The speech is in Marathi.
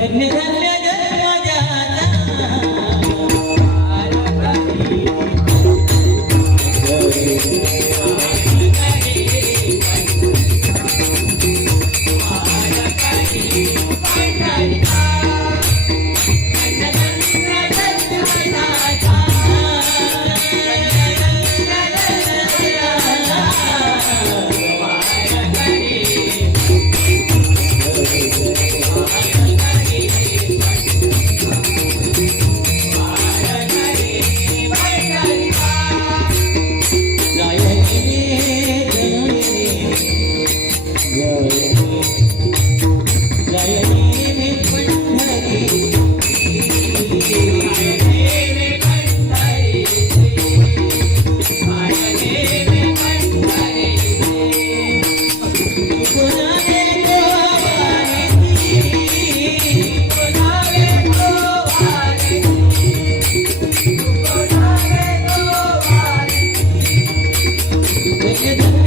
धन्य धन्य you. do